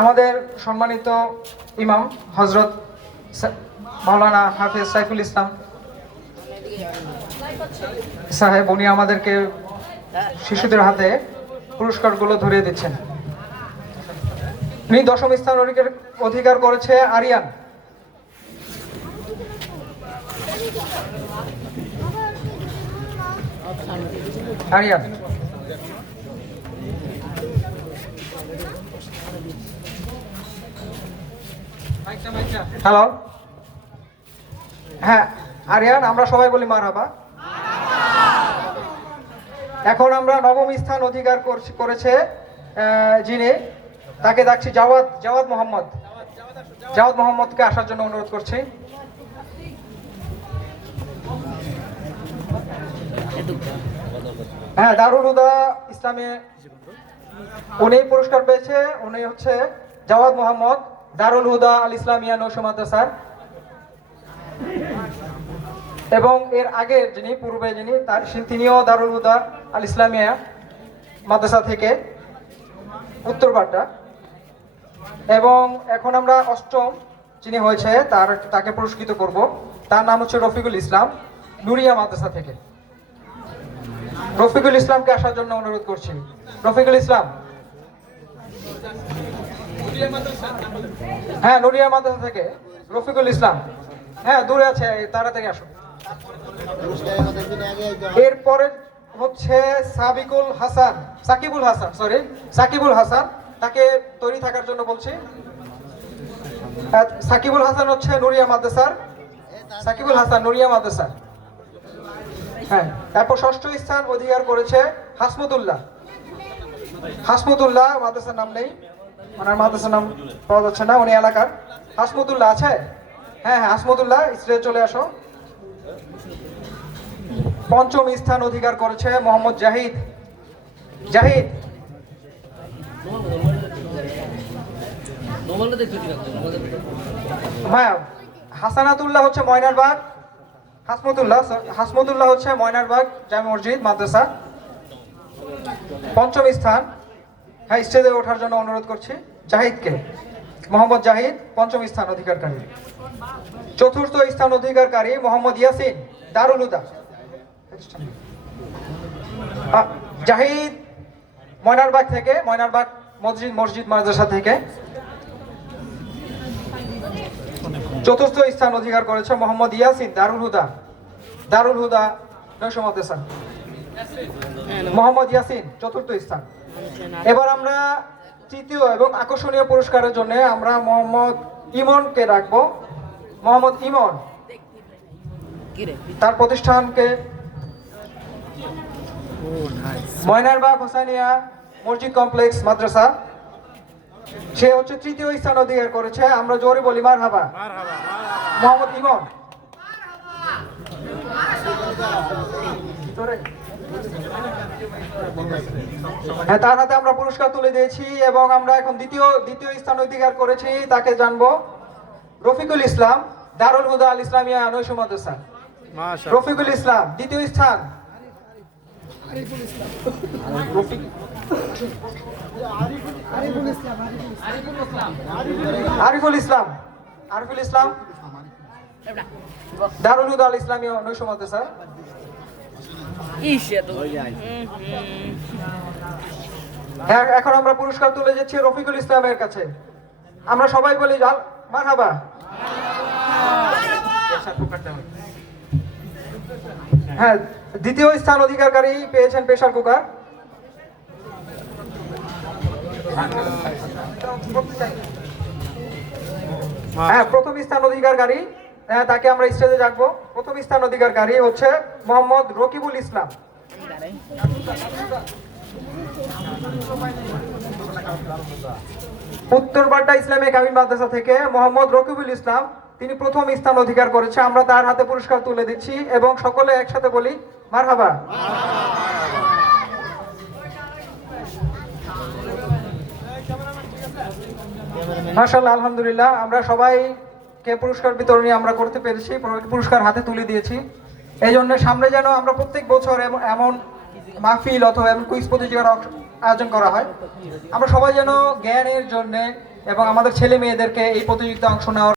আমাদের সম্মানিত ইমাম হজরত মাওলানা হাফেজ সাইফুল ইসলাম সাহেব উনি আমাদেরকে শিশুদের হাতে পুরস্কারগুলো ধরিয়ে দিচ্ছেন। উনি 10ম স্থান অধিকার করেছে আরিয়ান। আরিয়ান হ্যালো, হ্যাঁ আরিয়ান, আমরা সবাই বলি মারহাবা। এখন আমরা 9ম স্থান অধিকার করেছে যিনি, তাকে ডাকছি জাওয়াদ মোহাম্মদকে আসার জন্য অনুরোধ করছি। হ্যাঁ, দারুল হুদা ইসলামে উনি পুরস্কার পেয়েছে। উনি হচ্ছে জাওয়াদ মোহাম্মদ, দারুল হুদা আল ইসলামিয়া নৈশ মাদ্রাসার। এবং এর আগে যিনি পূর্বে যিনি তিনিও দারুল হুদা আল ইসলামিয়া মাদ্রাসা থেকে উত্তরপাড়া। এবং এখন আমরা 8ম যিনি হয়েছে তাকে পুরস্কৃত করব। তার নাম হচ্ছে রফিকুল ইসলাম, নুরিয়া মাদ্রাসা থেকে। রফিকুল ইসলামকে আসার জন্য অনুরোধ করছি। রফিকুল ইসলাম, হ্যাঁ নুরিয়া মাদ্রাসা থেকে রফিকুল ইসলাম, হ্যাঁ দূরে আছে, তাড়াতাড়ি আসুন। এরপরে হচ্ছে সাকিবুল হাসান, তাকে তৈরি থাকার জন্য বলছি। সাকিবুল হাসান হচ্ছে নুরিয়া মাদ্রাসার, সাকিবুল হাসান নুরিয়া মাদ্রাসা। হ্যাঁ, তারপর 6ষ্ঠ স্থান অধিকার করেছে হাসমুদুল্লাহ মাদ্রাসার নাম নেই, ওনার মাদ্রাসার নাম পাওয়া যাচ্ছে না, উনি এলাকার। হাসমুদুল্লাহ আছে? হ্যাঁ হাসমুদুল্লাহ, স্টেজে চলে আসো। 5ম স্থান অধিকার করেছে মোহাম্মদ জাহিদ। হ্যাঁ, হাসানাতুল্লাহ হচ্ছে ময়নারবাগ, হাসমুদুল্লাহ হচ্ছে ময়নারবাগ জামে মসজিদ মাদ্রাসা। 5ম স্থান, হ্যাঁ স্টেজে ওঠার জন্য অনুরোধ করছি জাহিদকে। মোহাম্মদ জাহিদ 5ম স্থান অধিকারকারী। 4র্থ স্থান অধিকারকারী মোহাম্মদ ইয়াসিন, দারুল হুদা। জাহিদ ময়নারবাগ থেকে, ময়নারবাগ মসজিদ মাদ্রাসা থেকে। 4র্থ স্থান অধিকার করেছে মোহাম্মদ ইয়াসিন, দারুল হুদা নৈশ মাদ্রাসা। মোহাম্মদ ইয়াসিন 4র্থ স্থান। এবার আমরা 3য় এবং আকর্ষণীয় পুরস্কারের জন্য আমরা মোহাম্মদ ইমনকে রাখবো। মোহাম্মদ ইমন, তার প্রতিষ্ঠানকে ময়নারবাগ হোসাইনিয়া মসজিদ কমপ্লেক্স মাদ্রাসা, সে হচ্ছে 3য় স্থান অধিকার করেছে। আমরা জোরে বলি মারহাবা। মোহাম্মদ ইমন, হ্যাঁ তার হাতে আমরা পুরস্কার তুলে দিয়েছি। এবং আমরা এখন দ্বিতীয় স্থান অধিকার করেছি, তাকে জানবো। রফিকুল ইসলাম, দারুল হুদা আল ইসলামিয়া নৈশ মাদ্রাসা। রফিকুল ইসলাম 2য় স্থান। আরিফুল ইসলাম দারুল হুদা আল ইসলামিয়া নৈশ মাদ্রাসা। এখন আমরা পুরস্কার তুলে যাচ্ছি রফিকুল ইসলামের কাছে। আমরা সবাই বলি মারহাবা। হ্যাঁ, 2য় স্থান অধিকারী পেয়েছেন প্রেসার কুকার। হ্যাঁ, 1ম স্থান অধিকারী, তাকে আমরা স্টেজে রাখবো। 1ম স্থান অধিকারী হচ্ছে মোহাম্মদ রকিবুল ইসলাম। উত্তরপাড়া ইসলামিক কামিল মাদ্রাসা থেকে মোহাম্মদ রকিবুল ইসলাম, তিনি 1ম স্থান অধিকার করেছে। আমরা তার হাতে পুরস্কার তুলে দিচ্ছি এবং সকলে একসাথে বলি মারহাবা। মাশাআল্লাহ, আলহামদুলিল্লাহ, আমরা সবাইকে পুরস্কার বিতরণী আমরা করতে পেরেছি, পুরস্কার হাতে তুলে দিয়েছি। এই জন্য সামনে যেন আমরা প্রত্যেক বছর এমন মাহফিল অথবা এমন কুইজ প্রতিযোগিতার আয়োজন করা হয়। আমরা সবাই যেন জ্ঞানের জন্য এবং আমাদের ছেলে মেয়েদেরকে এই প্রতিযোগিতায় অংশ নেওয়ার